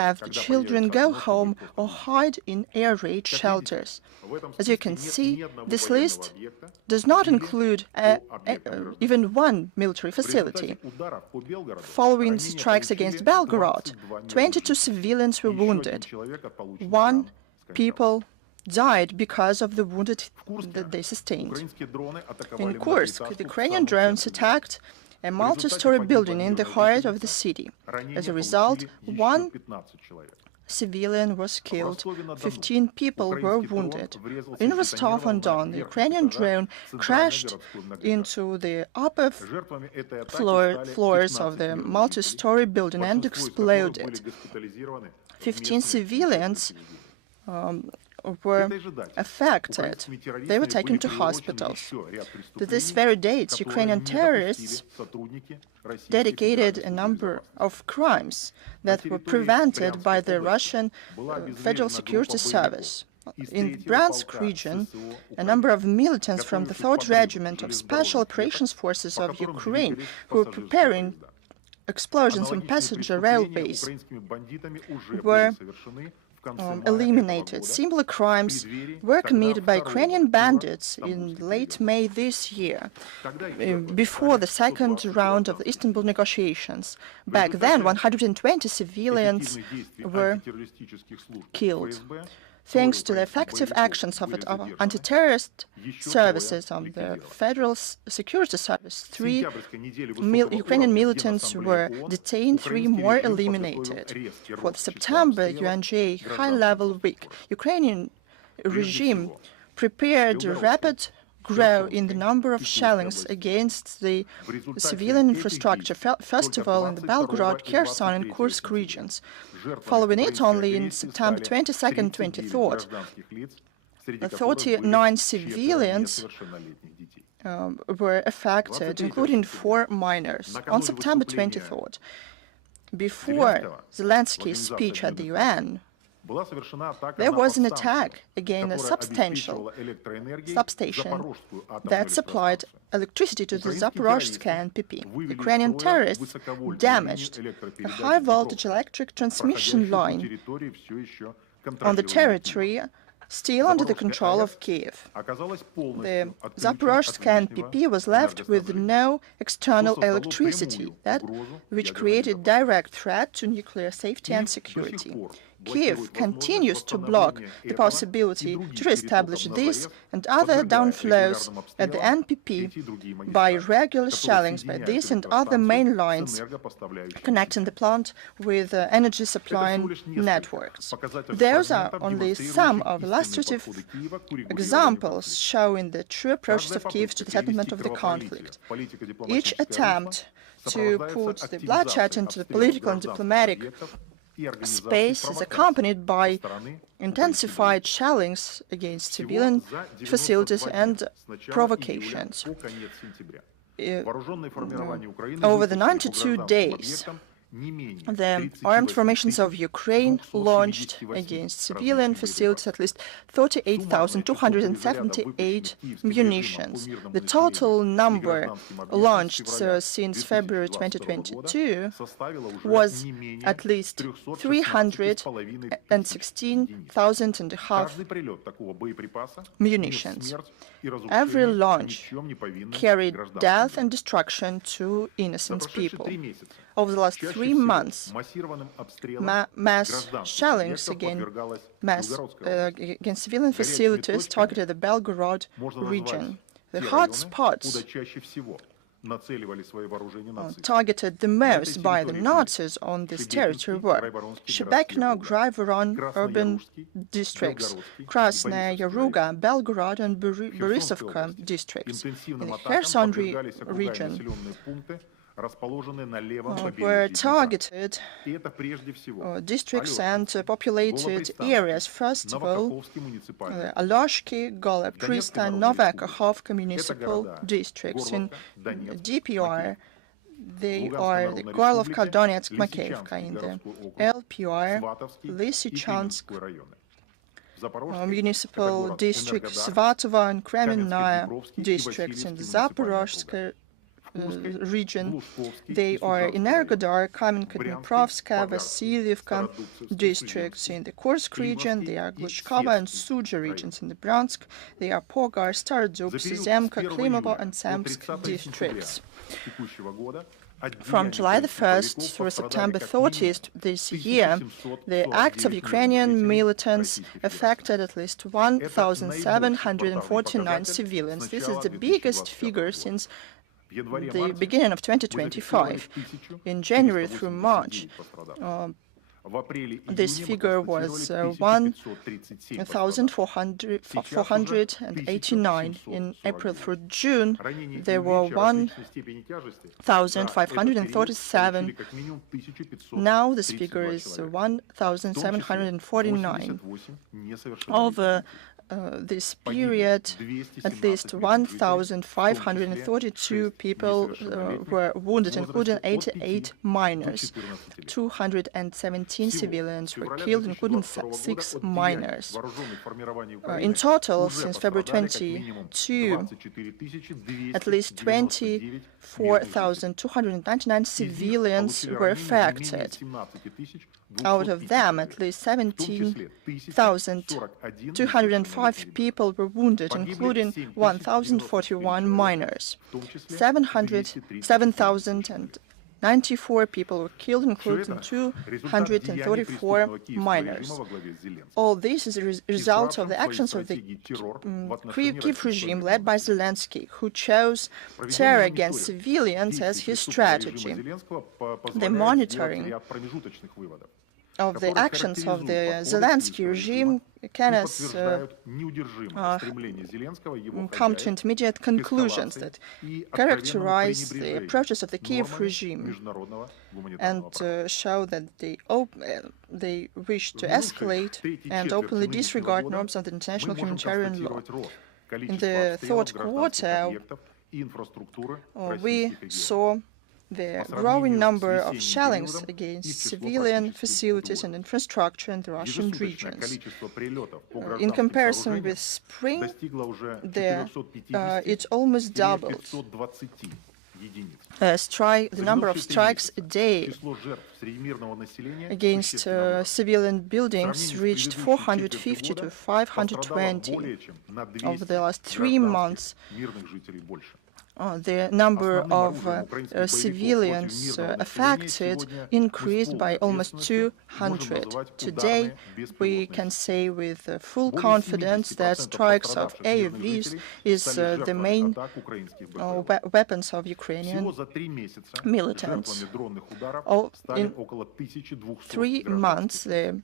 have the children go home or hide in air raid shelters. As you can see, this list does not include even one military facility. Following strikes against Belgorod, 22 civilians were wounded. 1 people died because of the wounded that they sustained. In Kursk, the Ukrainian drones attacked a multi-story building in the heart of the city. As a result, 1 civilian was killed, 15 people were wounded. In Rostov-on-Don, the Ukrainian drone crashed into the upper floors of the multi-story building and exploded. 15 civilians were affected. They were taken to hospitals. To this very date, Ukrainian terrorists dedicated a number of crimes that were prevented by the Russian Federal Security Service. In the Bryansk region, a number of militants from the 3rd Regiment of Special Operations Forces of Ukraine who were preparing explosions on passenger railways were eliminated. Similar crimes were committed by Ukrainian bandits in late May this year, before the 2nd round of the Istanbul negotiations. Back then, 120 civilians were killed. Thanks to the effective actions of anti-terrorist services of the Federal Security Service, 3 Ukrainian militants were detained, 3 more eliminated. For the September UNGA high-level week, Ukrainian regime prepared a rapid growth in the number of shellings against the civilian infrastructure, first of all in the Belgorod, Kherson and Kursk regions. Following it, only in September 22nd, 23rd, 39 civilians were affected, including 4 minors. On September 23rd, before Zelensky's speech at the UN, there was an attack against a substation that supplied electricity to the Zaporozhsk NPP. Ukrainian terrorists damaged a high-voltage electric transmission line on the territory still under the control of Kyiv. The Zaporozhsk NPP was left with no external electricity, which created direct threat to nuclear safety and security. Kiev continues to block the possibility to re-establish this and other downflows at the NPP by regular shellings by this and other main lines connecting the plant with energy supply networks. Those are only some of illustrative examples showing the true approaches of Kiev to the settlement of the conflict. Each attempt to put the bloodshed into the political and diplomatic space is accompanied by intensified shellings against civilian facilities and provocations. Over the 92 days, the armed formations of Ukraine launched against civilian facilities at least 38,278 munitions. The total number launched since February 2022 was at least 316,500 munitions. Every launch carried death and destruction to innocent people. Over the last 3 months, mass shellings against civilian facilities targeted the Belgorod region. The hotspots targeted the most by the Nazis on this territory were Shebekino, Graivoron urban districts, Krasnaya, Yaruga, Belgorod and Borisovka districts. In the Kherson region were targeted districts and populated areas. First of all, Aloshki, Gola, Pristan, Nova Kakhovka municipal districts. In DPR, they are the Gorlovka, Donetsk, Makeyevka. In the LPR, Lysychansk municipal district, Svatovo and Kremenная districts. In the Zaporozhsk region. They are in Energodar, Kamenka, Dniprovska, Vasilyevka districts in the Kursk region. They are Glushkova and Sudzha regions in the Bryansk. They are Pogar, Starodubsk, Zemka, Klimovo, and Samsk districts. From July the 1st through September 30th this year, the acts of Ukrainian militants affected at least 1,749 civilians. This is the biggest figure since the beginning of 2025. In January through March, this figure was 1,489. In April through June, there were 1,537. Now this figure is 1,749. Over this period, at least 1,532 people were wounded, including 88 minors. 217 civilians were killed, including 6 minors. In total, since February 22, at least 24,299 civilians were affected. Out of them, at least 17,205 people were wounded, including 1,041 minors. 7,094 people were killed, including 234 minors. All this is a result of the actions of the Kyiv regime led by Zelensky, who chose terror against civilians as his strategy. The monitoring of the actions of the Zelensky regime can come to intermediate conclusions that characterize the approaches of the Kyiv regime and show that they wish to escalate and openly disregard norms of the international humanitarian law. In the third quarter, we saw the growing number of shellings against civilian facilities and infrastructure in the Russian regions. In comparison with spring, it almost doubled. The number of strikes a day against civilian buildings reached 450 to 520 over the last 3 months. The number of civilians affected increased by almost 200. Today, we can say with full confidence that strikes of AUVs is the main weapons of Ukrainian militants. In 3 months, the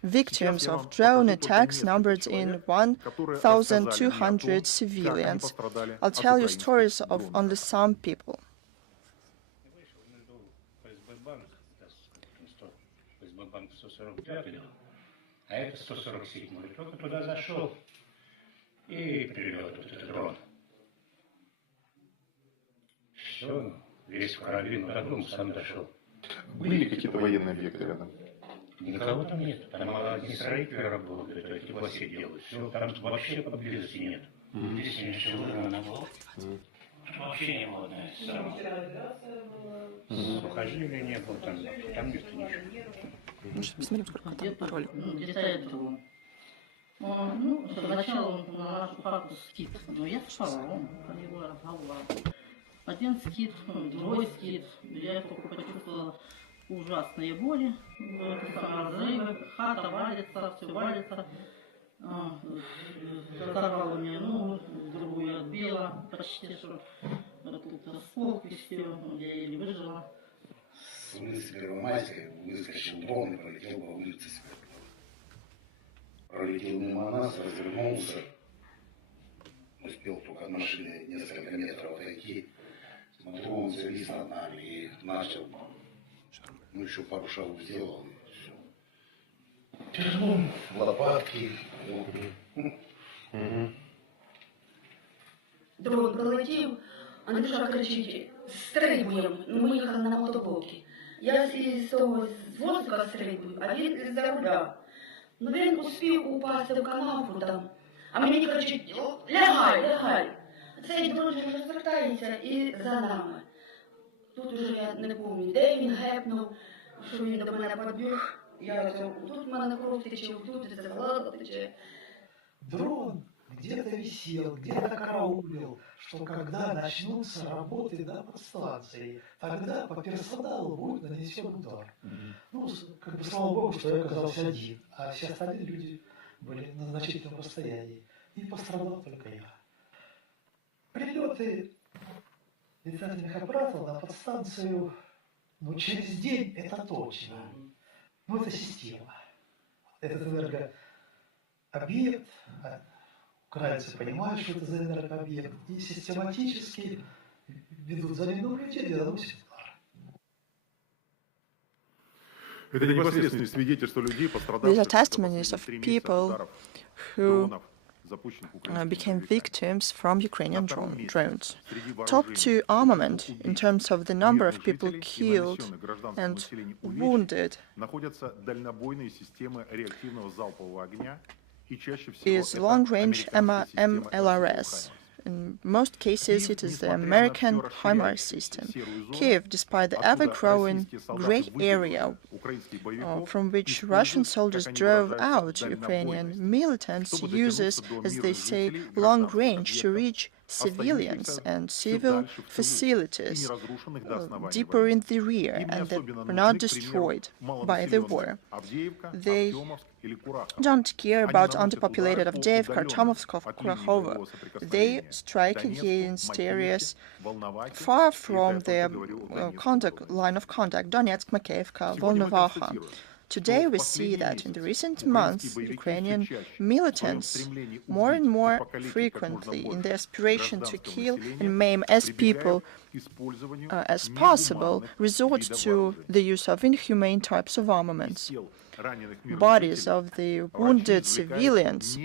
victims of drone attacks numbered in 1,200 civilians. I'll tell you stories of only some people. Были какие-то военные объекты рядом? Никого там нет. Там одни строители работают, а теплосеть делают. Все, там вообще поблизости нет. Здесь ничего не было. Вообще не было, сухожилия не было, там нет ничего. Посмотрим, сколько там паролей. Где-то этого. Ну, сначала он на нашу хату скид. Но я спала, он его разговаривал. Один скид, другой скид. Я только почувствовала ужасные боли, разрывы, хата валится, все валится. Разорвала мне ногу, другую отбила, почти что тут осколки, все, я еле выжила. С улицы Первомайской выскочил дрон и полетел по улице Светлой. Пролетел мимо нас, развернулся. Успел только от машины несколько метров отойти. Смотрю, он завис над нами и начал. Ну, еще пару шагов сделал, и все. Перелом, лопатки. Дрон пролетів, Андрюша кричить, стрибуємо. Ми їхали на мотоблокі. Я з того з воздуха стрибую, а він з-за руля. Ну він успів упасти в канаву там, а мені кричить, лягай, лягай. Цей дрон вже розвертається і за нами. Тут уже я не пам'ятаю, де він гепнув, що він до мене підбіг. Я кажу, тут в мене кров тече, тут це влада тече. Дрон где-то висел, где-то караулил, что когда начнутся работы на подстанции, тогда по персоналу будет нанесен удар. Ну, как бы слава богу, что я оказался один, а все остальные люди были на значительном расстоянии. И пострадал только я. Прилеты летательных аппаратов на подстанцию, ну, через день это точно. Ну, это система. Этот энергообъект, украинцы понимают, что это за энергообъект, и систематически ведут за наблюдение и наносят удар. Это непосредственные свидетельства людей, These are testimonies of people who became victims from Ukrainian drones. Top 2 armament in terms of the number of people killed and wounded is long-range MLRS. In most cases, it is the American HIMARS system. Kiev, despite the ever-growing gray area from which Russian soldiers drove out Ukrainian militants, uses, as they say, long range to reach civilians and civil facilities deeper in the rear and that were not destroyed by the war. They don't care about underpopulated Avdiivka, Artomovsk, Kurahovo. They strike against areas far from their line of contact, Donetsk, Makeivka, Volnovakha. Today we see that in the recent months, Ukrainian militants more and more frequently, in their aspiration to kill and maim as people as possible, resort to the use of inhumane types of armaments. Bodies of the wounded civilians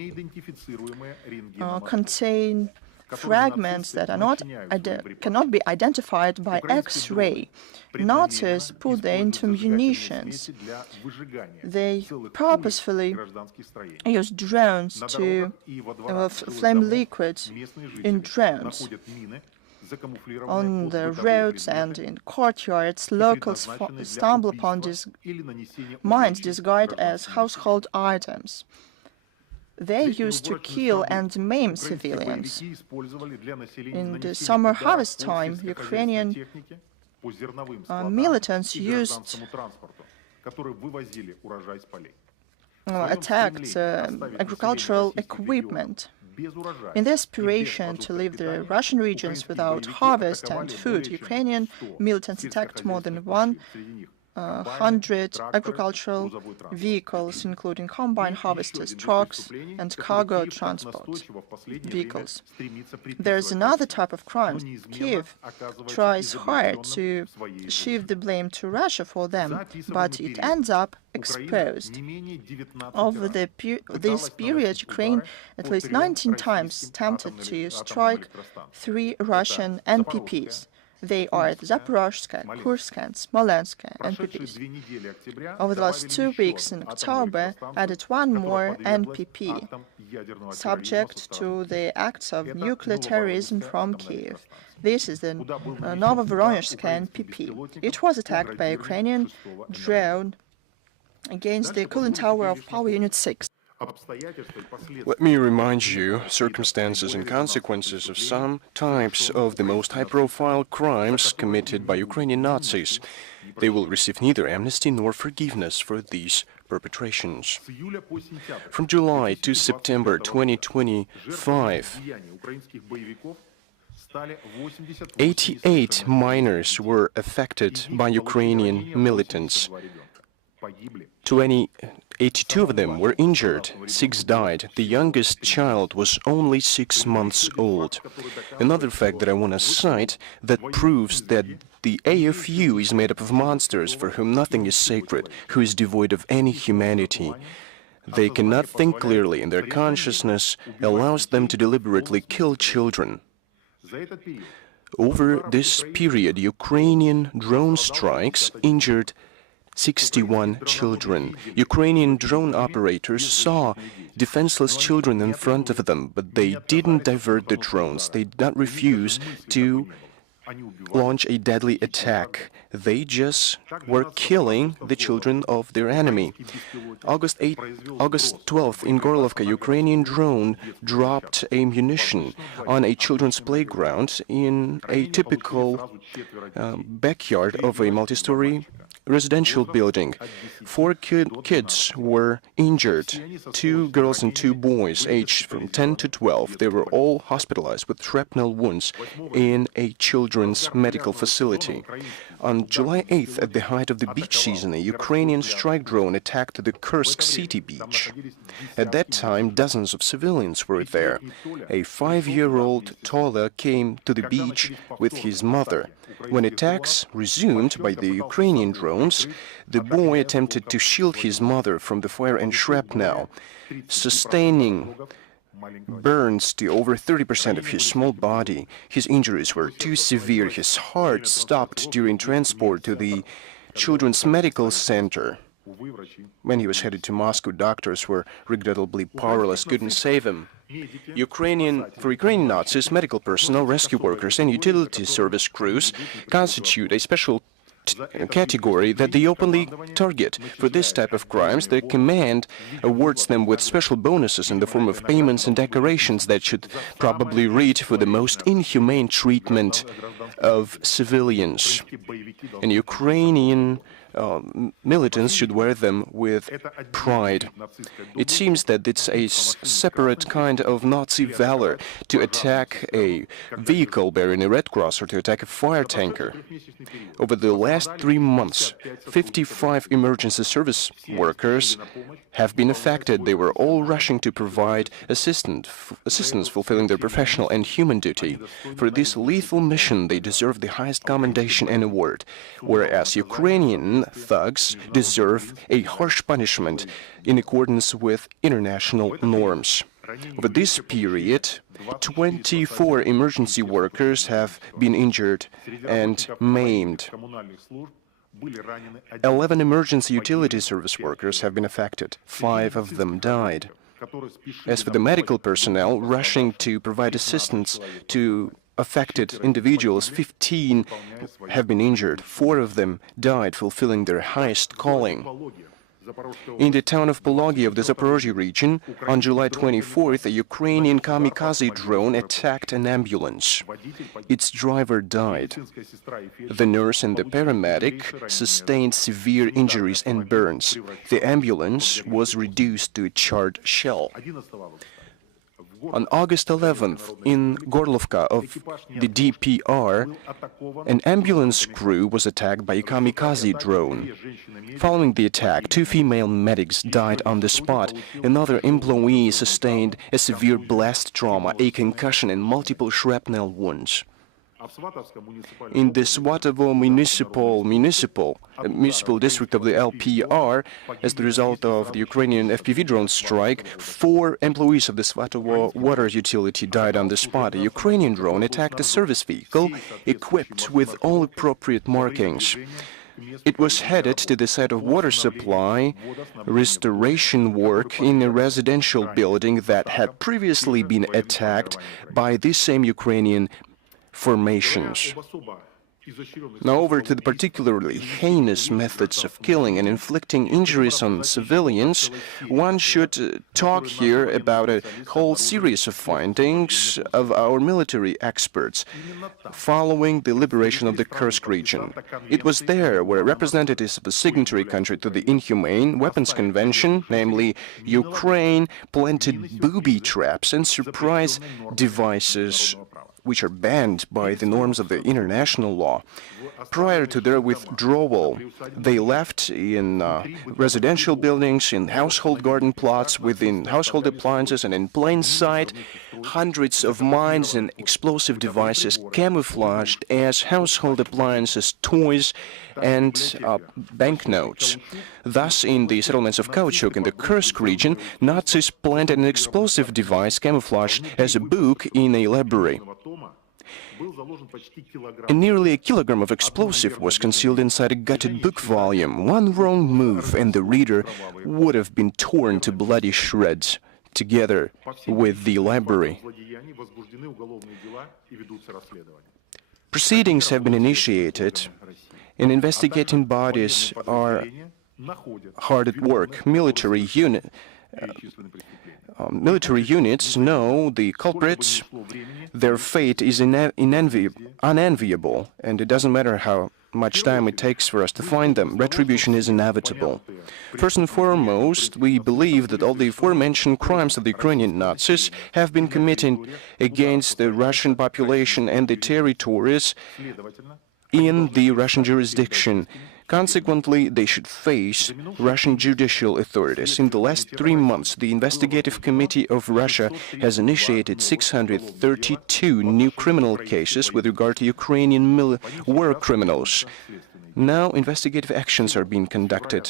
contain fragments that are cannot be identified by X-ray. Nazis put them into munitions. They purposefully use drones to flame liquids in drones. On the roads and in courtyards, locals stumble upon these mines disguised as household items. They used to kill and maim civilians. In the summer harvest time, Ukrainian militants used attacked agricultural equipment. In the aspiration to leave the Russian regions without harvest and food, Ukrainian militants attacked more than 100 agricultural vehicles, including combine harvesters, trucks, and cargo transport vehicles. There is another type of crime. Kiev tries hard to shift the blame to Russia for them, but it ends up exposed. Over this period, Ukraine at least 19 times attempted to strike 3 Russian NPPs. They are the Zaporozhska, Kursk, and Smolensk NPPs. Over the last 2 weeks in October, added 1 more NPP, subject to the acts of nuclear terrorism from Kiev. This is the Novovoronezhsk NPP. It was attacked by a Ukrainian drone against the cooling tower of Power Unit 6. Let me remind you circumstances and consequences of some types of the most high-profile crimes committed by Ukrainian Nazis. They will receive neither amnesty nor forgiveness for these perpetrations. From July to September 2025, 88 minors were affected by Ukrainian militants. 82 of them were injured, 6 died. The youngest child was only 6 months old. Another fact that I want to cite that proves that the AFU is made up of monsters for whom nothing is sacred, who is devoid of any humanity. They cannot think clearly, and their consciousness allows them to deliberately kill children. Over this period, Ukrainian drone strikes injured 61 children. Ukrainian drone operators saw defenseless children in front of them, but they didn't divert the drones. They did not refuse to launch a deadly attack. They just were killing the children of their enemy. August 12th, in Gorlovka, Ukrainian drone dropped ammunition on a children's playground in a typical backyard of a multi-story residential building. 4 kids were injured, 2 girls and 2 boys, aged from 10 to 12. They were all hospitalized with shrapnel wounds in a children's medical facility. On July 8th, at the height of the beach season, a Ukrainian strike drone attacked the Kursk city beach. At that time, dozens of civilians were there. A 5-year-old Tola came to the beach with his mother. When attacks resumed by the Ukrainian drones, the boy attempted to shield his mother from the fire and shrapnel, sustaining burns to over 30% of his small body. His injuries were too severe. His heart stopped during transport to the Children's Medical Center. When he was headed to Moscow, doctors were regrettably powerless, couldn't save him. For Ukrainian Nazis, medical personnel, rescue workers, and utility service crews constitute a special category that they openly target. For this type of crimes, their command awards them with special bonuses in the form of payments and decorations that should probably read for the most inhumane treatment of civilians. And Ukrainian militants should wear them with pride. It seems that it's a separate kind of Nazi valor to attack a vehicle bearing a red cross or to attack a fire tanker. Over the last 3 months, 55 emergency service workers have been affected. They were all rushing to provide assistance fulfilling their professional and human duty. For this lethal mission, they deserve the highest commendation and award, whereas Ukrainian thugs deserve a harsh punishment in accordance with international norms. Over this period, 24 emergency workers have been injured and maimed. 11 emergency utility service workers have been affected. 5 of them died. As for the medical personnel rushing to provide assistance to affected individuals, 15 have been injured. 4 of them died fulfilling their highest calling. In the town of Pologi of the Zaporozhye region, on July 24th, a Ukrainian kamikaze drone attacked an ambulance. Its driver died. The nurse and the paramedic sustained severe injuries and burns. The ambulance was reduced to a charred shell. On August 11th, in Gorlovka of the DPR, an ambulance crew was attacked by a kamikaze drone. Following the attack, 2 female medics died on the spot. Another employee sustained a severe blast trauma, a concussion, and multiple shrapnel wounds. In the Swatovo municipal district of the LPR, as the result of the Ukrainian FPV drone strike, 4 employees of the Swatovo water utility died on the spot. A Ukrainian drone attacked a service vehicle equipped with all appropriate markings. It was headed to the site of water supply restoration work in a residential building that had previously been attacked by these same Ukrainian formations. Now over to the particularly heinous methods of killing and inflicting injuries on civilians. One should talk here about a whole series of findings of our military experts following the liberation of the Kursk region. It was there where representatives of the signatory country to the Inhumane Weapons Convention, namely Ukraine, planted booby traps and surprise devices which are banned by the norms of the international law. Prior to their withdrawal, they left in residential buildings, in household garden plots, within household appliances, and in plain sight, hundreds of mines and explosive devices camouflaged as household appliances, toys, and banknotes. Thus, in the settlements of Kautschuk in the Kursk region, Nazis planted an explosive device camouflaged as a book in a library. And nearly a kilogram of explosive was concealed inside a gutted book volume. One wrong move and the reader would have been torn to bloody shreds, together with the library. Proceedings have been initiated, and investigating bodies are hard at work. Military units know the culprits. Their fate is unenviable, and it doesn't matter how much time it takes for us to find them. Retribution is inevitable. First and foremost, we believe that all the aforementioned crimes of the Ukrainian Nazis have been committed against the Russian population and the territories in the Russian jurisdiction. Consequently, they should face Russian judicial authorities. In the last 3 months, the Investigative Committee of Russia has initiated 632 new criminal cases with regard to Ukrainian war criminals. Now, investigative actions are being conducted.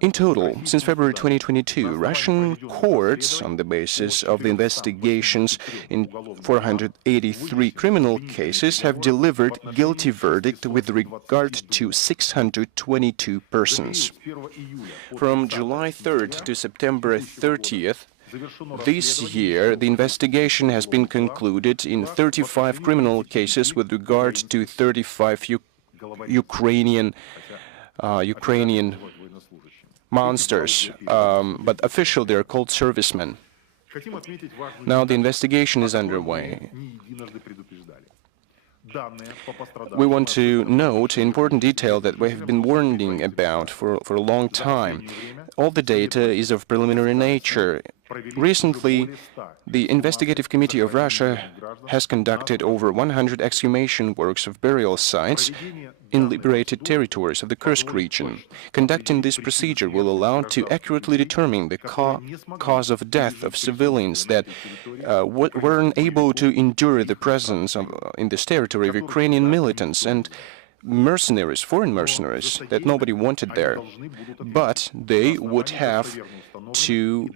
In total, since February 2022, Russian courts, on the basis of the investigations in 483 criminal cases, have delivered guilty verdict with regard to 622 persons. From July 3rd to September 30th, this year, the investigation has been concluded in 35 criminal cases with regard to 35 Ukrainian monsters, but officially they are called servicemen. Now the investigation is underway. We want to note an important detail that we have been warning about for a long time. All the data is of preliminary nature. Recently, the Investigative Committee of Russia has conducted over 100 exhumation works of burial sites in liberated territories of the Kursk region. Conducting this procedure will allow to accurately determine the cause of death of civilians that were unable to endure the presence in this territory of Ukrainian militants and mercenaries, foreign mercenaries, that nobody wanted there. But they would have to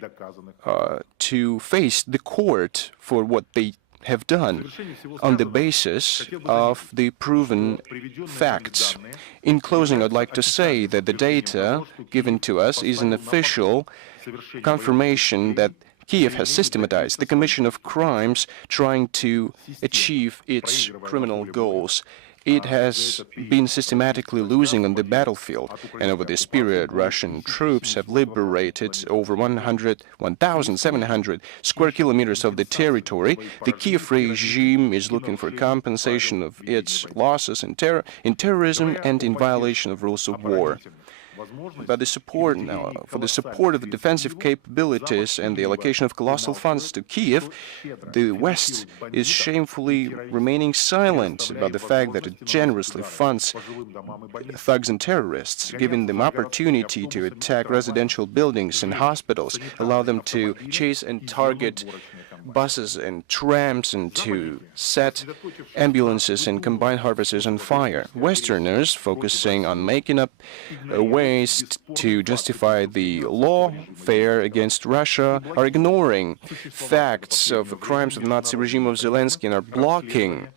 face the court for what they have done on the basis of the proven facts. In closing, I'd like to say that the data given to us is an official confirmation that Kiev has systematized the commission of crimes trying to achieve its criminal goals. It has been systematically losing on the battlefield, and over this period, Russian troops have liberated over 1,700 square kilometers of the territory. The Kiev regime is looking for compensation of its losses in terrorism and in violation of rules of war. But for the support of the defensive capabilities and the allocation of colossal funds to Kiev, the West is shamefully remaining silent about the fact that it generously funds thugs and terrorists, giving them opportunity to attack residential buildings and hospitals, allow them to chase and target buses and trams and to set ambulances and combined harvesters on fire. Westerners, focusing on making up ways to justify the lawfare against Russia, are ignoring facts of the crimes of the Nazi regime of Zelensky and are blocking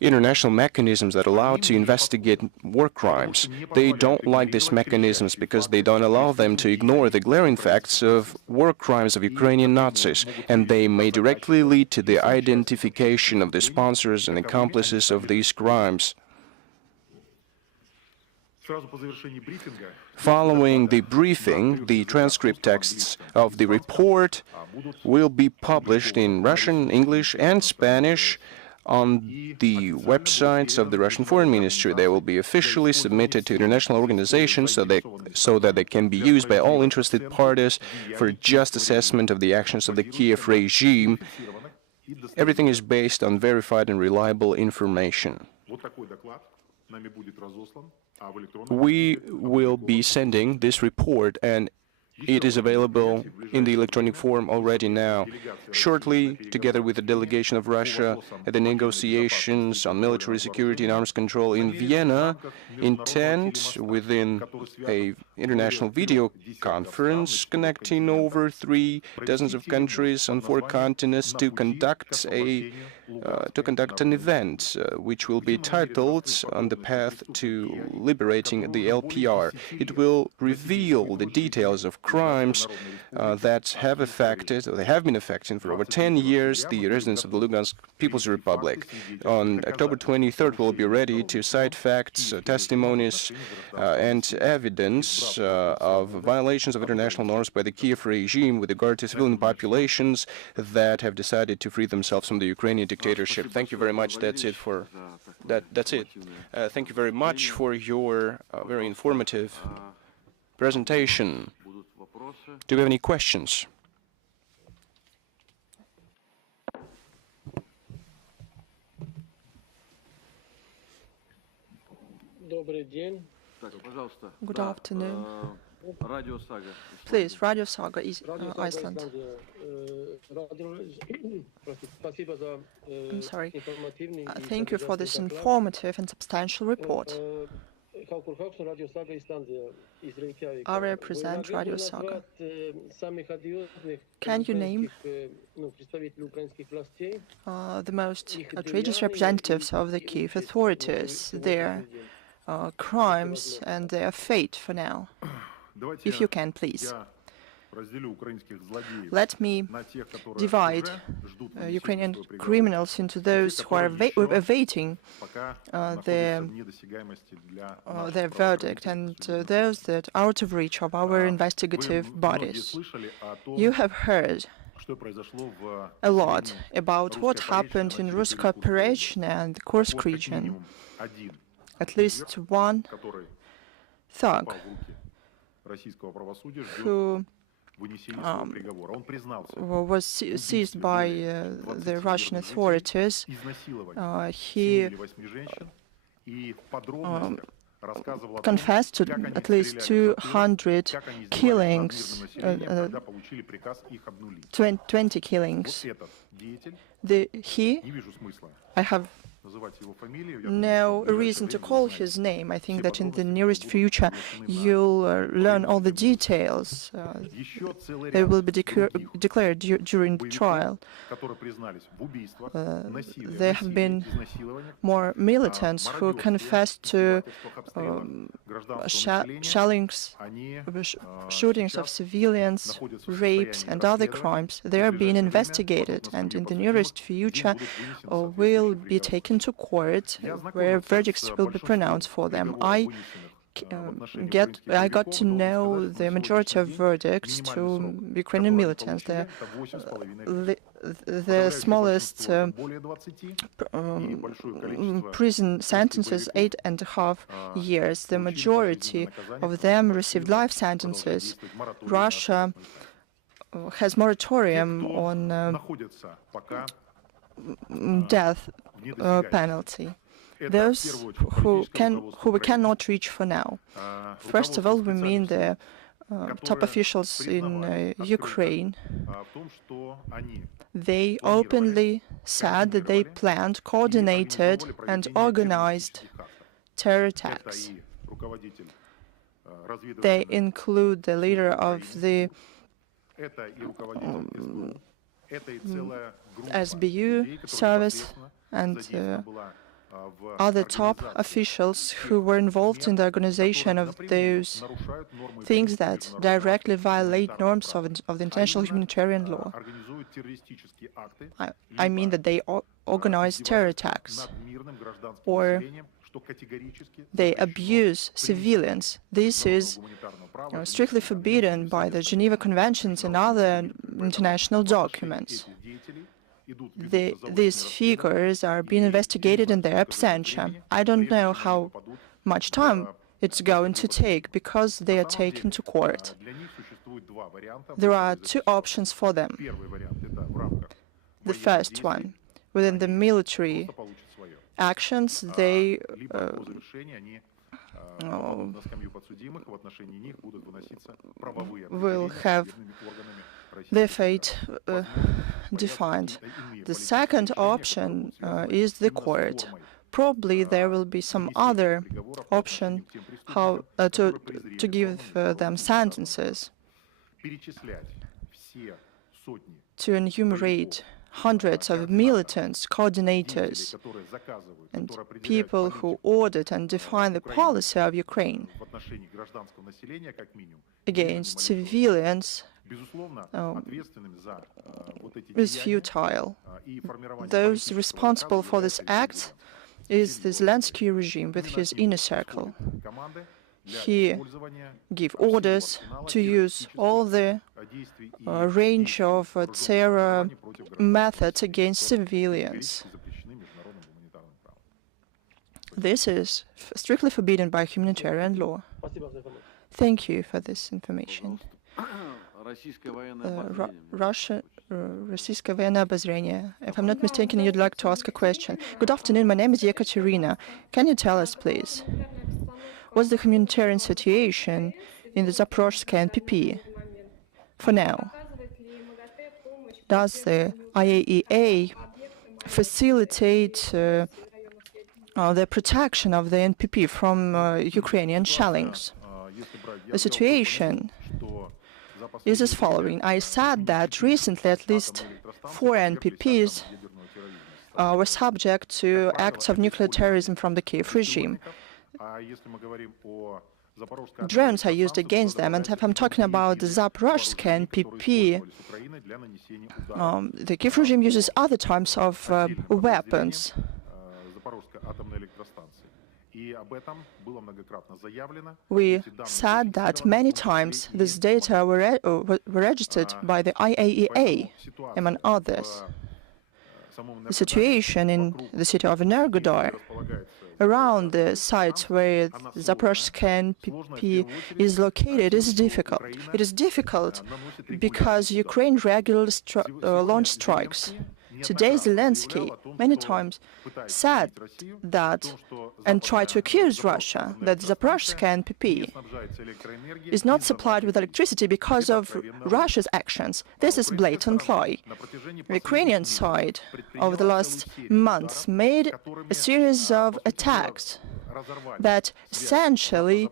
international mechanisms that allow to investigate war crimes. They don't like these mechanisms because they don't allow them to ignore the glaring facts of war crimes of Ukrainian Nazis, and they may directly lead to the identification of the sponsors and accomplices of these crimes. Following the briefing, the transcript texts of the report will be published in Russian, English, and Spanish on the websites of the Russian Foreign Ministry. They will be officially submitted to international organizations so that they can be used by all interested parties for just assessment of the actions of the Kiev regime. Everything is based on verified and reliable information. We will be sending this report, and it is available in the electronic form already now. Shortly, together with the delegation of Russia at the negotiations on military security and arms control in Vienna, intend within an international video conference connecting over 3 dozens of countries on 4 continents to conduct an event which will be titled On the Path to Liberating the LPR. It will reveal the details of crimes that have affected, or they have been affecting for over 10 years, the residents of the Lugansk People's Republic. On October 23rd, we'll be ready to cite facts, testimonies, and evidence of violations of international norms by the Kiev regime with regard to civilian populations that have decided to free themselves from the Ukrainian dictatorship. Thank you very much. That's it for that's it. Thank you very much for your very informative presentation. Do we have any questions? Good afternoon. Please, Radio Saga, Iceland. I'm sorry. Thank you for this informative and substantial report. I represent Radio Saga. Can you name the most outrageous representatives of the Kiev authorities, their crimes and their fate for now? If you can, please. Let me divide Ukrainian criminals into those who are awaiting their verdict and those that are out of reach of our investigative bodies. You have heard a lot about what happened in Rusko Operation and the Kursk region. At least one thug who was seized by the Russian authorities. He confessed to at least 200 killings, 20 killings. I have no reason to call his name. I think that in the nearest future you'll learn all the details. They will be declared during the trial. There have been more militants who confessed to shootings of civilians, rapes and other crimes. They are being investigated, and in the nearest future will be taken to court where verdicts will be pronounced for them. I got to know the majority of verdicts to Ukrainian militants. The smallest prison sentences 8.5 years. The majority of them received life sentences. Russia has moratorium on death penalty. Those who we cannot reach for now. First of all, we mean the top officials in Ukraine. They openly said that they planned, coordinated and organized terror attacks. They include the leader of the SBU service and other top officials who were involved in the organization of those things that directly violate norms of the international humanitarian law. I mean that they organize terror attacks or they abuse civilians. This is strictly forbidden by the Geneva Conventions and other international documents. These figures are being investigated in their absentia. I don't know how much time it's going to take because they are taken to court. There are two options for them. The first one, within the military actions, they will have their fate defined. The second option is the court. Probably there will be some other option how to give them sentences. To enumerate hundreds of militants, coordinators, and people who ordered and defined the policy of Ukraine against civilians is futile. Those responsible for this act is the Zelensky regime with his inner circle. He gave orders to use all the range of terror methods against civilians. This is strictly forbidden by humanitarian law. Thank you for this information. Российское военное обозрение. If I'm not mistaken, you'd like to ask a question. Good afternoon, my name is Ekaterina. Can you tell us, please, what's the humanitarian situation in the Zaporozhye NPP for now? Does the IAEA facilitate the protection of the NPP from Ukrainian shellings? The situation is as following. I said that recently at least 4 NPPs were subject to acts of nuclear terrorism from the Kiev regime. Drones are used against them, and if I'm talking about the Zaporozhye NPP, the Kiev regime uses other types of weapons. We said that many times this data were registered by the IAEA, among others. The situation in the city of Energodar, around the sites where the Zaporozhye NPP is located, is difficult. It is difficult because Ukraine regularly launch strikes. Today, Zelensky many times said that and tried to accuse Russia that the Zaporozhye NPP is not supplied with electricity because of Russia's actions. This is blatant lie. The Ukrainian side, over the last months, made a series of attacks that essentially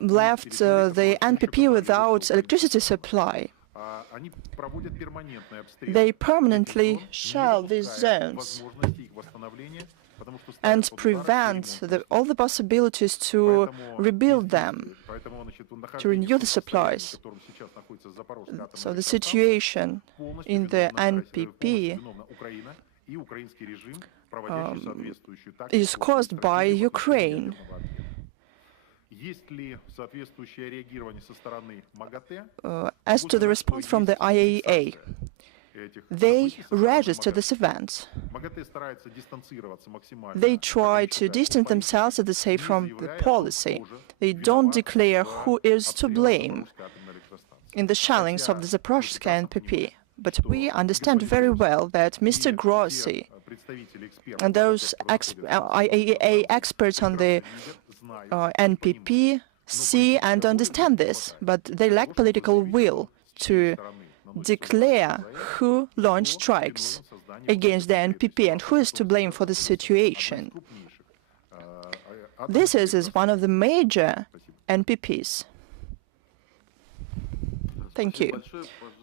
left the NPP without electricity supply. They permanently shell these zones and prevent all the possibilities to rebuild them, to renew the supplies. So the situation in the NPP is caused by Ukraine. As to the response from the IAEA, they register this event. They try to distance themselves, as they say, from the policy. They don't declare who is to blame in the shellings of the Zaporozhye NPP. But we understand very well that Mr. Grossi and those IAEA experts on the NPP see and understand this, but they lack political will to declare who launched strikes against the NPP and who is to blame for the situation. This is one of the major NPPs. Thank you.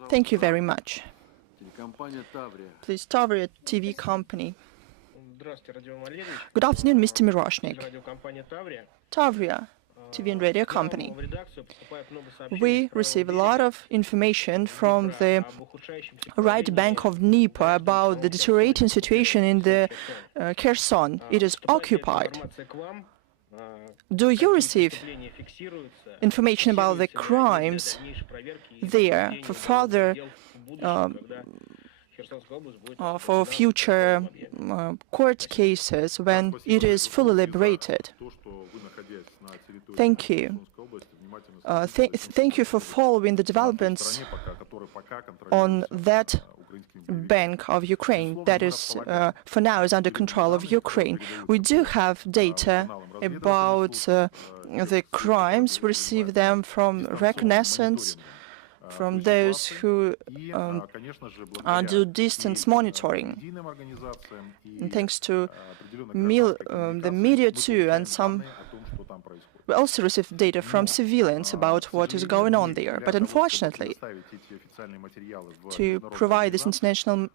Thank you very much. Please, Tavria TV company. Good afternoon, Mr. Miroshnik. Tavria TV and radio company. We receive a lot of information from the right bank of Dnieper about the deteriorating situation in the Kherson. It is occupied. Do you receive information about the crimes there for further for future court cases when it is fully liberated? Thank you. Thank you for following the developments on that bank of Ukraine that is, for now, is under control of Ukraine. We do have data about the crimes. We receive them from reconnaissance, from those who do distance monitoring. And thanks to the media too, and some We also receive data from civilians about what is going on there. But unfortunately, to provide these international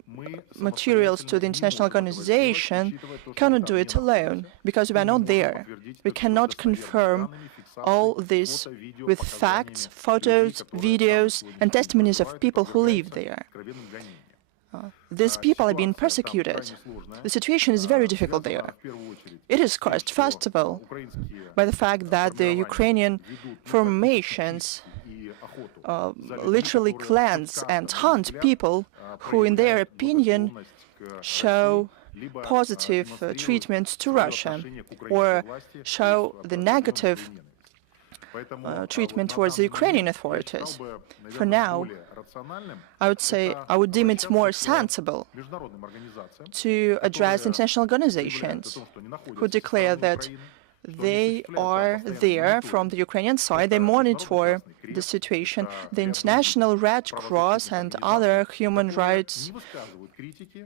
materials to the international organization cannot do it alone, because we are not there. We cannot confirm all this with facts, photos, videos, and testimonies of people who live there. These people are being persecuted. The situation is very difficult there. It is caused, first of all, by the fact that the Ukrainian formations literally cleanse and hunt people who, in their opinion, show positive treatment to Russia or show the negative treatment towards the Ukrainian authorities. For now, I would deem it more sensible to address international organizations who declare that they are there from the Ukrainian side. They monitor the situation. The International Red Cross and other human rights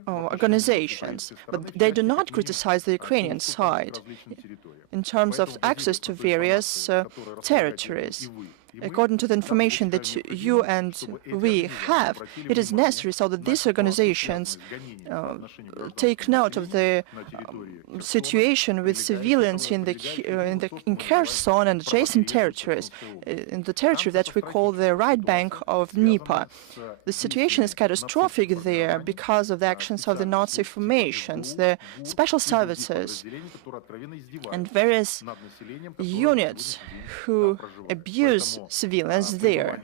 organizations, but they do not criticize the Ukrainian side in terms of access to various territories. According to the information that you and we have, it is necessary so that these organizations take note of the situation with civilians in Kherson and adjacent territories, in the territory that we call the right bank of Dnieper. The situation is catastrophic there because of the actions of the Nazi formations, the special services, and various units who abuse civilians there.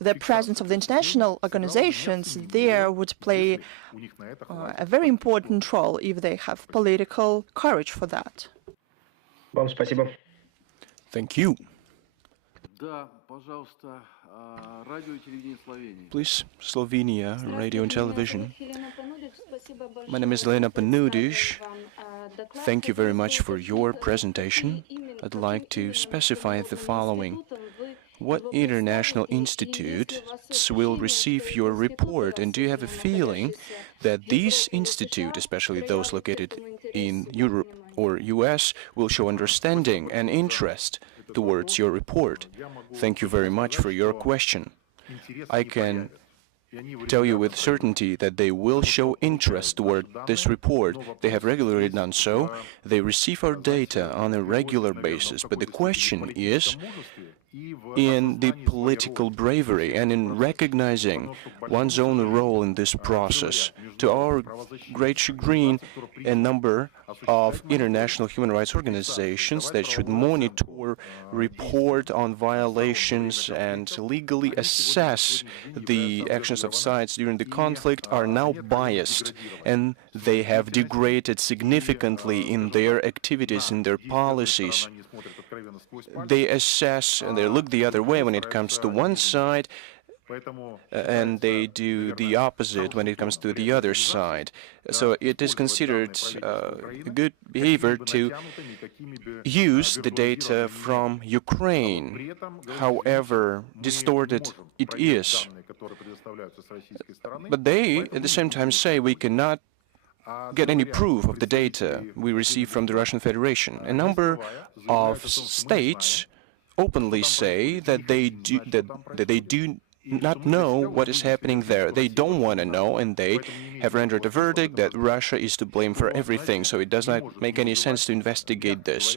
The presence of the international organizations there would play a very important role if they have political courage for that. Thank you. Please, Slovenia, radio and television. My name is Elena Panudish. Thank you very much for your presentation. I'd like to specify the following. What international institutes will receive your report, and do you have a feeling that these institutes, especially those located in Europe or US, will show understanding and interest towards your report? Thank you very much for your question. I can tell you with certainty that they will show interest toward this report. They have regularly done so. They receive our data on a regular basis. But the question is, in the political bravery and in recognizing one's own role in this process. To our great chagrin, a number of international human rights organizations that should monitor, report on violations, and legally assess the actions of sides during the conflict are now biased, and they have degraded significantly in their activities, in their policies. They assess and they look the other way when it comes to one side, and they do the opposite when it comes to the other side. So it is considered good behavior to use the data from Ukraine, however distorted it is. But they, at the same time, say we cannot get any proof of the data we receive from the Russian Federation. A number of states openly say that they do not know what is happening there. They don't want to know, and they have rendered a verdict that Russia is to blame for everything, so it does not make any sense to investigate this.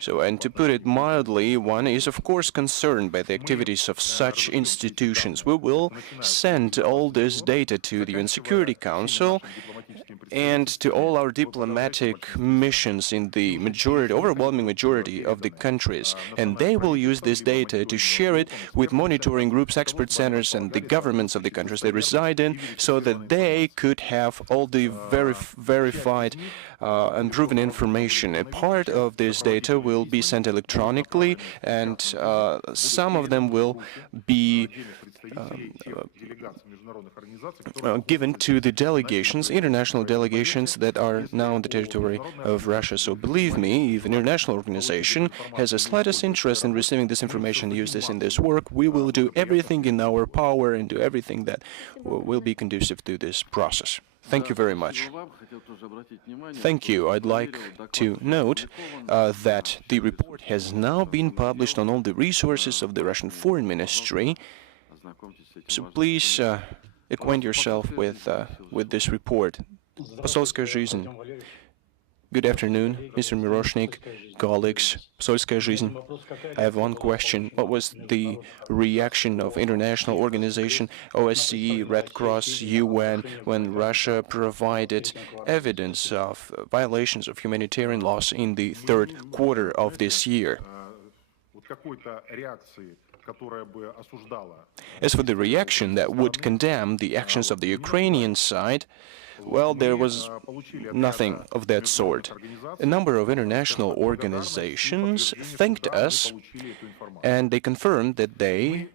So, and to put it mildly, one is of course concerned by the activities of such institutions. We will send all this data to the UN Security Council and to all our diplomatic missions in the overwhelming majority of the countries, and they will use this data to share it with monitoring groups, expert centers, and the governments of the countries they reside in, so that they could have all the verified and proven information. A part of this data will be sent electronically, and some of them will be given to the delegations, international delegations that are now on the territory of Russia. So believe me, if an international organization has the slightest interest in receiving this information and use this in this work, we will do everything in our power and do everything that will be conducive to this process. Thank you very much. Thank you. I'd like to note that the report has now been published on all the resources of the Russian Foreign Ministry. So please acquaint yourself with this report. Посольская жизнь. Good afternoon, Mr. Miroshnik, colleagues, Посольская жизнь. I have one question. What was the reaction of international organization, OSCE, Red Cross, UN, when Russia provided evidence of violations of humanitarian laws in the third quarter of this year? As for the reaction that would condemn the actions of the Ukrainian side, well, there was nothing of that sort. A number of international organizations thanked us, and they confirmed that they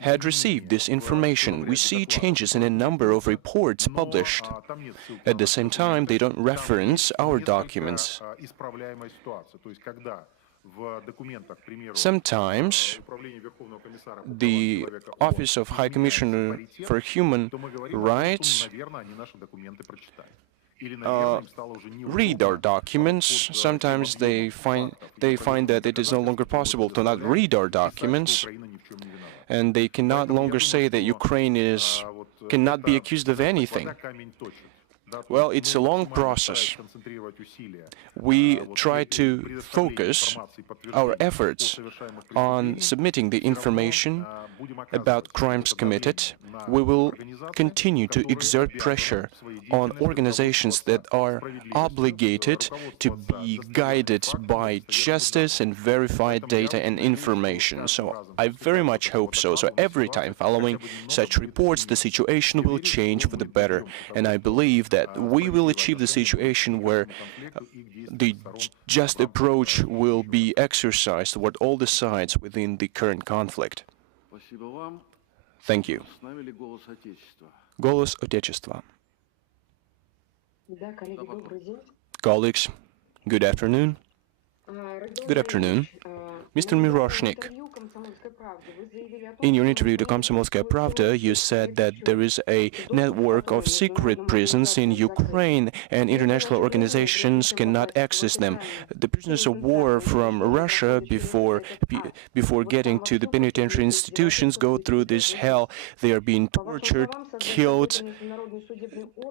had received this information. We see changes in a number of reports published. At the same time, they don't reference our documents. Sometimes the Office of High Commissioner for Human Rights read our documents. Sometimes they find that it is no longer possible to not read our documents, and they can no longer say that Ukraine cannot be accused of anything. Well, it's a long process. We try to focus our efforts on submitting the information about crimes committed. We will continue to exert pressure on organizations that are obligated to be guided by justice and verified data and information. So I very much hope so. So every time following such reports, the situation will change for the better. And I believe that we will achieve the situation where the just approach will be exercised toward all the sides within the current conflict. Thank you. Голос Отечества. Colleagues, good afternoon. Good afternoon. Mr. Miroshnik, in your interview to Komsomolskaya Pravda, you said that there is a network of secret prisons in Ukraine and international organizations cannot access them. The prisoners of war from Russia, before getting to the penitentiary institutions, go through this hell. They are being tortured, killed.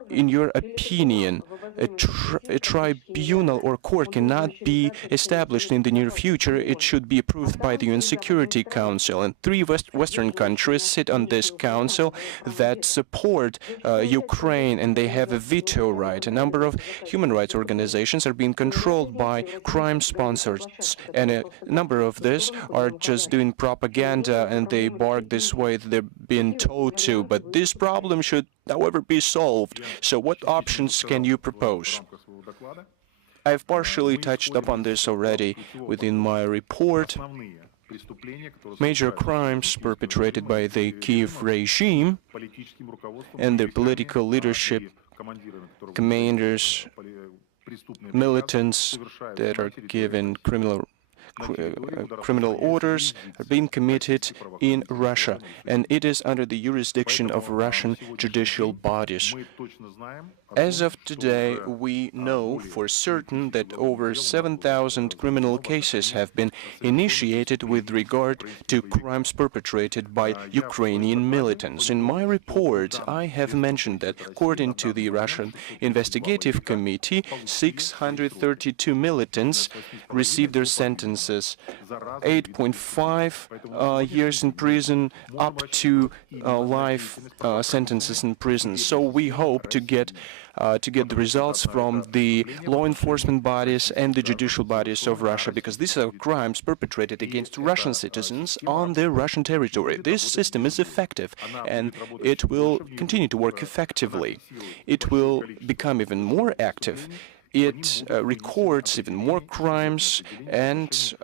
In your opinion, a tribunal or court cannot be established in the near future. It should be approved by the UN Security Council, and three Western countries sit on this council that support Ukraine, and they have a veto right. A number of human rights organizations are being controlled by crime sponsors, and a number of this are just doing propaganda, and they bark this way that they're being told to. But this problem should, however, be solved. So what options can you propose? I've partially touched upon this already within my report. Major crimes perpetrated by the Kiev regime and their political leadership, commanders, militants that are given criminal orders are being committed in Russia, and it is under the jurisdiction of Russian judicial bodies. As of today, we know for certain that over 7,000 criminal cases have been initiated with regard to crimes perpetrated by Ukrainian militants. In my report, I have mentioned that according to the Russian Investigative Committee, 632 militants received their sentences, 8.5 years in prison up to life sentences in prison. So we hope to get the results from the law enforcement bodies and the judicial bodies of Russia, because these are crimes perpetrated against Russian citizens on their Russian territory. This system is effective, and it will continue to work effectively. It will become even more active it records even more crimes, and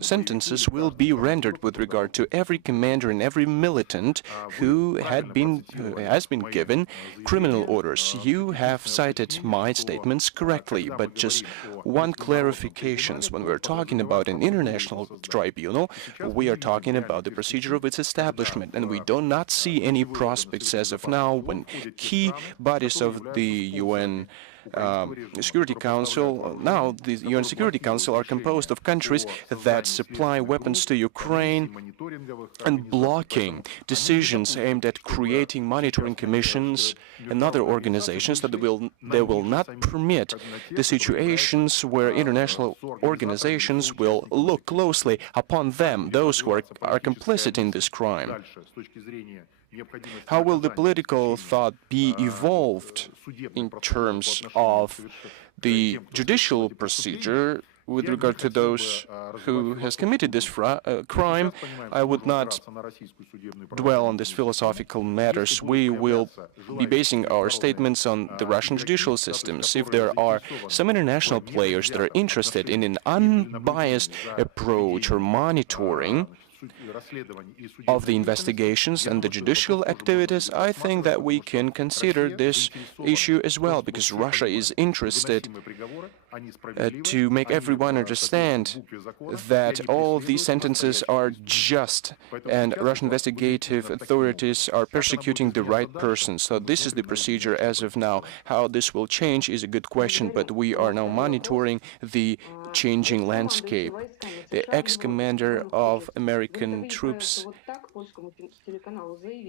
sentences will be rendered with regard to every commander and every militant who has been given criminal orders. You have cited my statements correctly, but just one clarification. When we're talking about an international tribunal, we are talking about the procedure of its establishment, and we do not see any prospects as of now when key bodies of the UN Security Council, now the UN Security Council are composed of countries that supply weapons to Ukraine and blocking decisions aimed at creating monitoring commissions and other organizations that they will not permit the situations where international organizations will look closely upon them, those who are complicit in this crime. How will the political thought be evolved in terms of the judicial procedure with regard to those who has committed this crime? I would not dwell on these philosophical matters. We will be basing our statements on the Russian judicial systems. If there are some international players that are interested in an unbiased approach or monitoring of the investigations and the judicial activities, I think that we can consider this issue as well, because Russia is interested to make everyone understand that all these sentences are just and Russian investigative authorities are persecuting the right person. So this is the procedure as of now. How this will change is a good question, but we are now monitoring the changing landscape. The ex-commander of American troops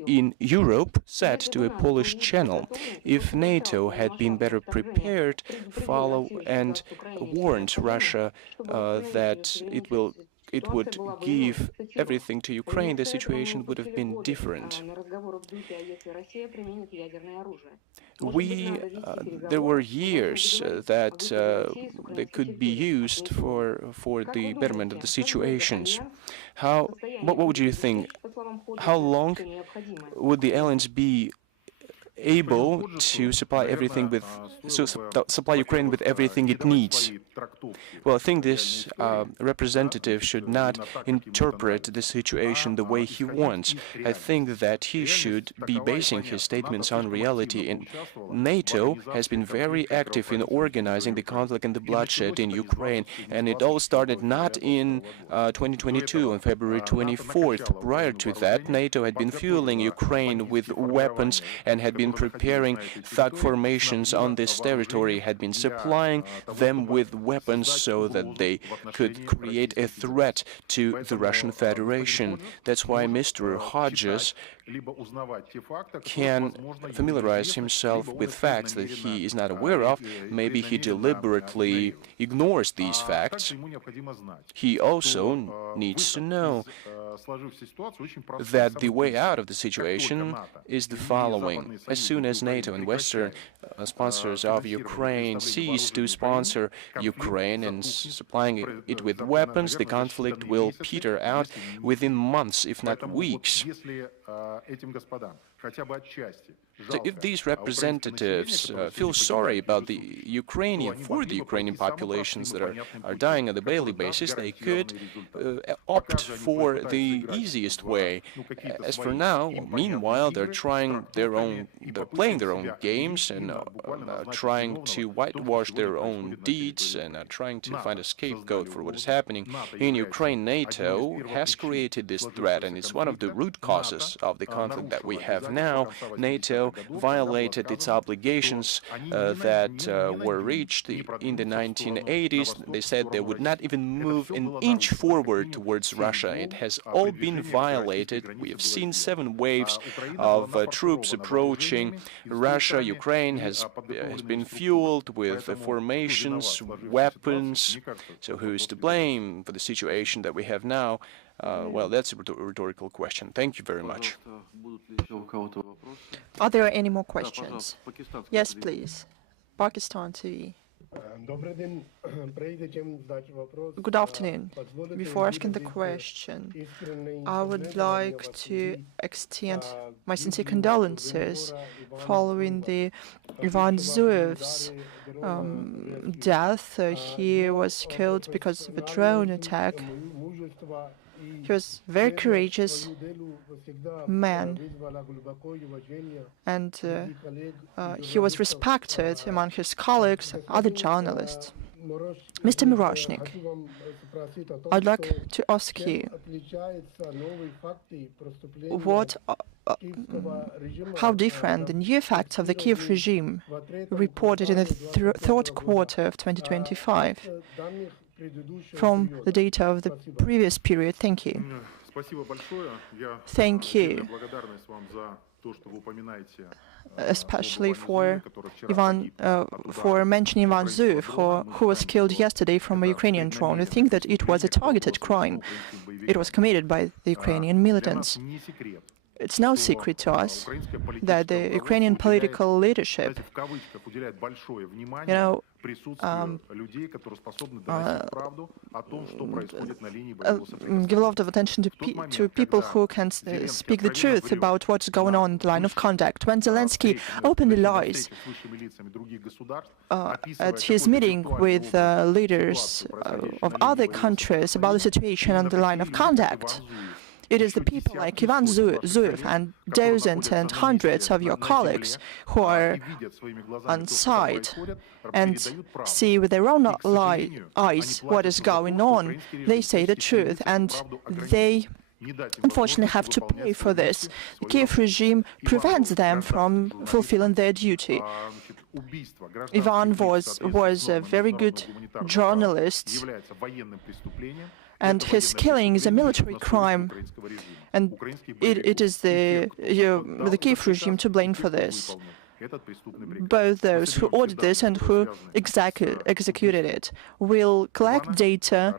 in Europe said to a Polish channel, if NATO had been better prepared, follow and warned Russia that it would give everything to Ukraine, the situation would have been different. There were years that they could be used for the betterment of the situations. What would you think? How long would the alliance be able to supply supply Ukraine with everything it needs? Well, I think this representative should not interpret the situation the way he wants. I think that he should be basing his statements on reality. And NATO has been very active in organizing the conflict and the bloodshed in Ukraine, and it all started not in 2022 on February 24th. Prior to that, NATO had been fueling Ukraine with weapons and had been preparing thug formations on this territory, had been supplying them with weapons so that they could create a threat to the Russian Federation. That's why Mr. Hodges can familiarize himself with facts that he is not aware of. Maybe he deliberately ignores these facts. He also needs to know that the way out of the situation is the following. As soon as NATO and Western sponsors of Ukraine cease to sponsor Ukraine and supplying it with weapons, the conflict will peter out within months, if not weeks. So if these representatives feel sorry about the Ukrainian populations that are dying on a daily basis, they could opt for the easiest way. As for now, meanwhile, they're playing their own games and trying to whitewash their own deeds and trying to find a scapegoat for what is happening. In Ukraine, NATO has created this threat, and it's one of the root causes of the conflict that we have now. NATO violated its obligations that were reached in the 1980s. They said they would not even move an inch forward towards Russia. It has all been violated. We have seen 7 waves of troops approaching Russia. Ukraine has been fueled with formations, weapons. So who is to blame for the situation that we have now? Well, that's a rhetorical question. Thank you very much. Are there any more questions? Yes, please. Pakistan TV. Good afternoon. Before asking the question, I would like to extend my sincere condolences following the Ivan Zuev's death. He was killed because of a drone attack. He was a very courageous man, and he was respected among his colleagues and other journalists. Mr. Miroshnik, I'd like to ask you, how different the new facts of the Kiev regime reported in the third quarter of 2025 from the data of the previous period? Thank you. Thank you, especially for mentioning Ivan Zuev, who was killed yesterday from a Ukrainian drone. I think that it was a targeted crime. It was committed by the Ukrainian militants. It's no secret to us that the Ukrainian political leadership, give a lot of attention to people who can speak the truth about what's going on in the line of conduct. When Zelensky openly lies at his meeting with leaders of other countries about the situation on the line of conduct, it is the people like Ivan Zuev and dozens and hundreds of your colleagues who are on site and see with their own eyes what is going on. They say the truth, and they unfortunately have to pay for this. The Kiev regime prevents them from fulfilling their duty. Ivan was a very good journalist, and his killing is a military crime, and it is the Kiev regime to blame for this. Both those who ordered this and who executed it will collect data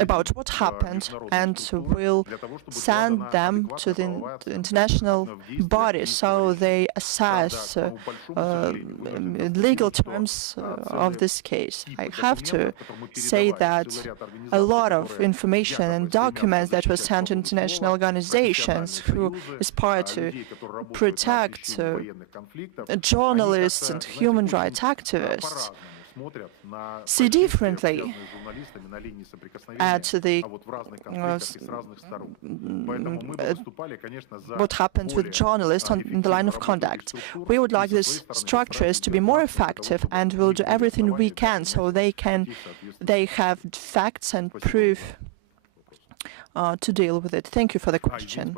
about what happened and will send them to the international bodies so they assess legal terms of this case. I have to say that a lot of information and documents that were sent to international organizations who aspire to protect journalists and human rights activists see differently at what happens with journalists on the line of conduct. We would like these structures to be more effective, and we'll do everything we can so they have facts and proof to deal with it. Thank you for the question.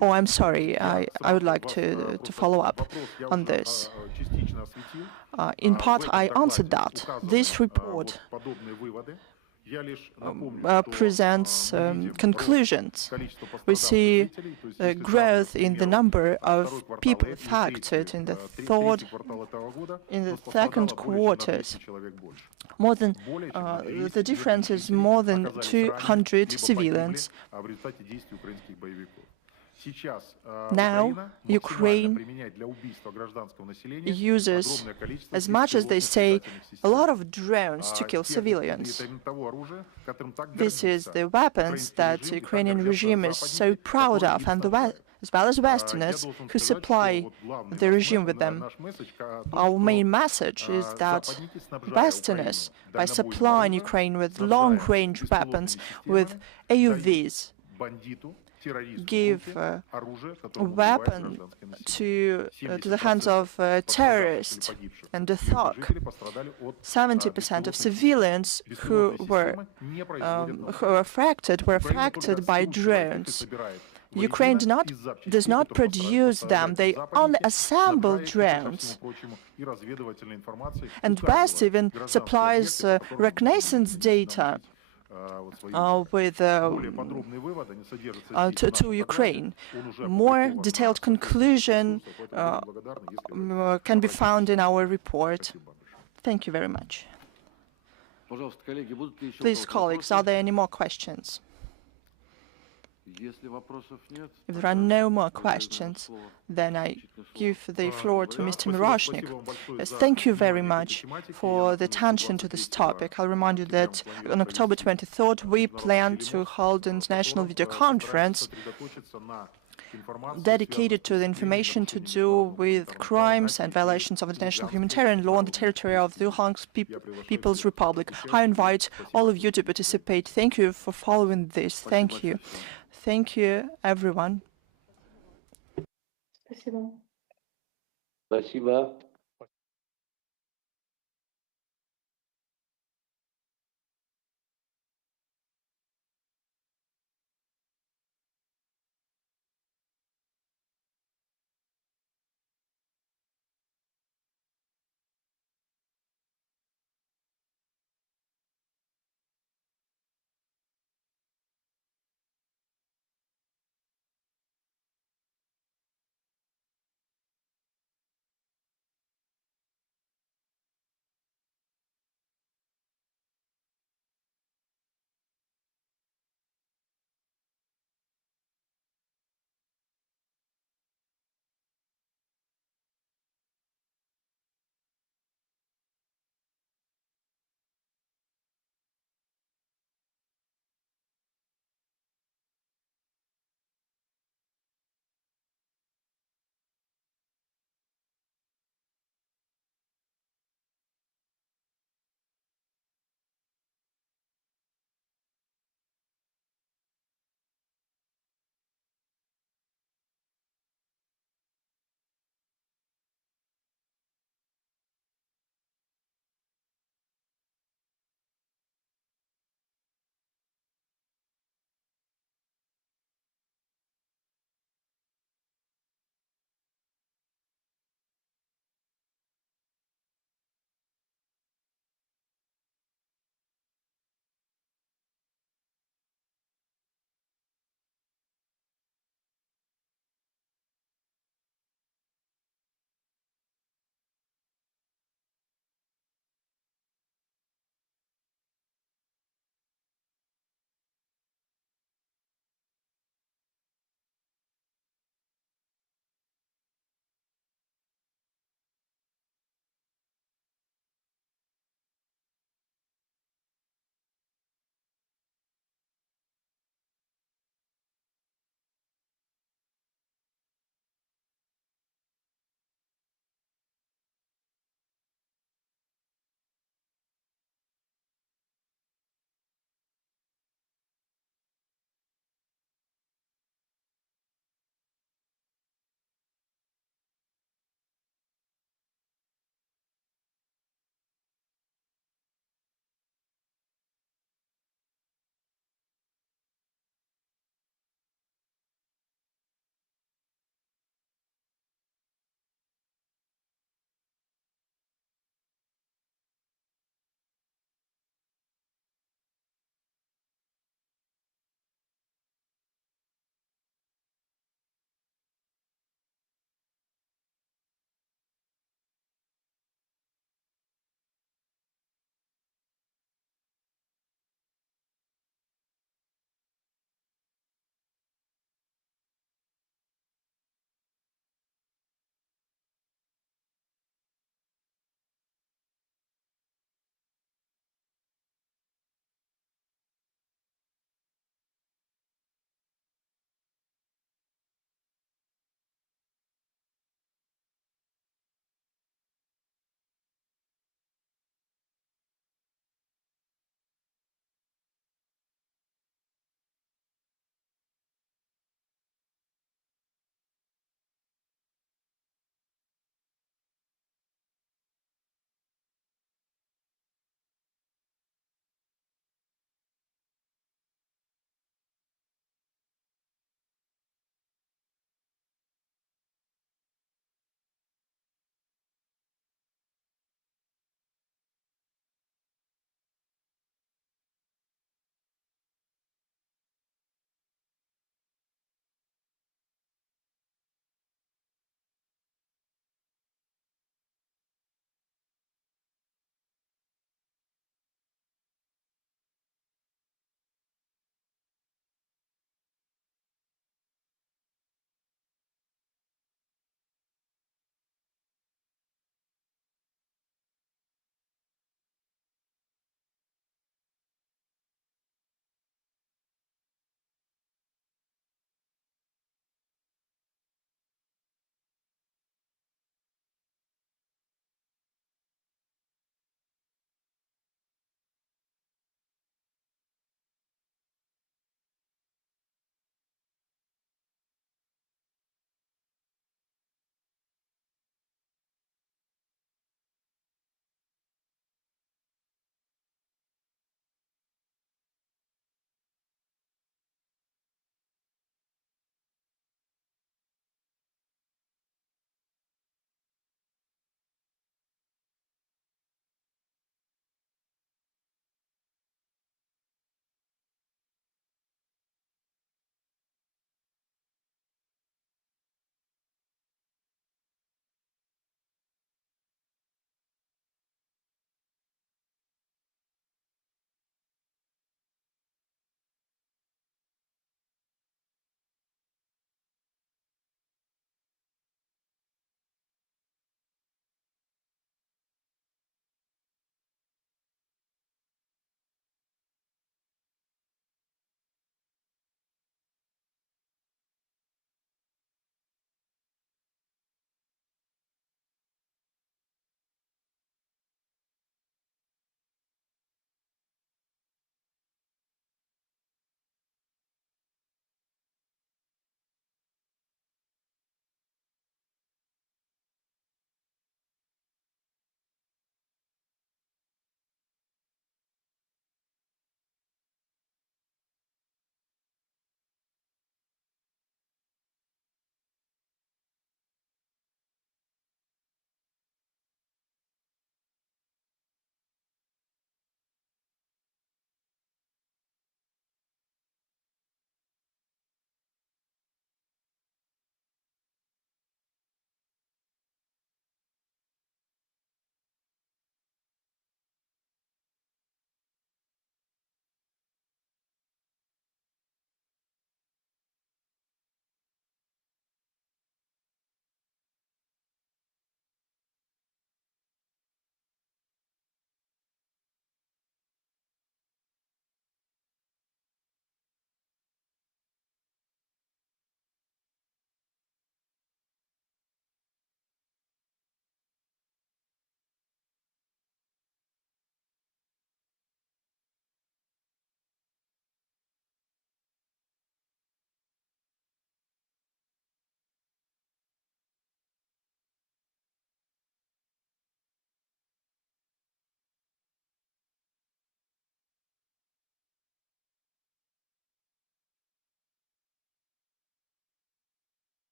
Oh, I'm sorry. I would like to follow up on this. In part, I answered that. This report presents conclusions. We see growth in the number of people affected in the second quarters. More than the difference is more than 200 civilians. Now, Ukraine uses, as much as they say, a lot of drones to kill civilians. This is the weapons that the Ukrainian regime is so proud of, and as well as Westerners who supply the regime with them. Our main message is that Westerners, by supplying Ukraine with long-range weapons, with AUVs, give a weapon to the hands of terrorists and the thug. 70% of civilians who were affected by drones. Ukraine does not produce them, they only assemble drones. And West even supplies reconnaissance data to Ukraine. More detailed conclusion can be found in our report. Thank you very much. Please, colleagues, are there any more questions? If there are no more questions, then I give the floor to Mr. Miroshnik. Yes, thank you very much for the attention to this topic. I'll remind you that on October 23rd, we plan to hold an international video conference dedicated to the information to do with crimes and violations of international humanitarian law on the territory of the Luhansk People's Republic. I invite all of you to participate. Thank you for following this. Thank you. Thank you, everyone. Спасибо.